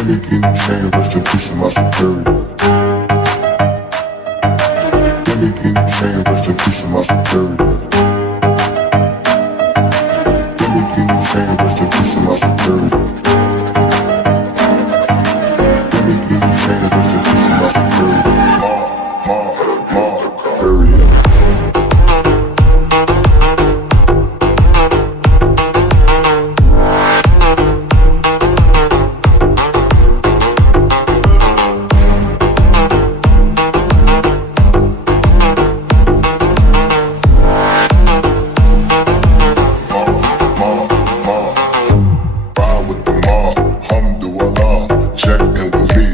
Gimme guinea chain, rest in peace to my superior. Gimme guinea chain, rest in peace to my superior. Gimme guinea chain, rest in peace to my superior. Gimme guinea chain, rest in peace to my superior. Superior. Check in with me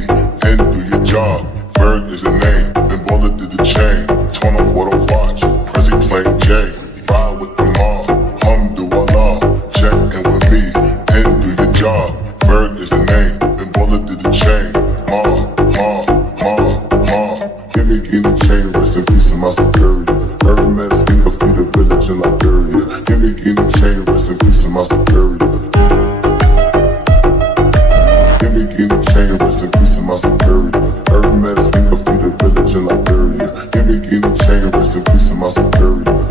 and do your job. Ferg is the name, then Baller did the chain. Torn off what I watch, Prezi playing J. Ride with the mob, alhamdulillah. Check in with me and do your job. Ferg is the name, then Baller did the chain. Give me guinea chain, rest in peace to my superior. Hermes, think of the village in Liberia. Give me guinea chain, rest in peace to my superior. Give me guinea chain, rest in peace to my superior. Hermes, think of the village in Liberia. Give me guinea chain, rest in peace to my superior.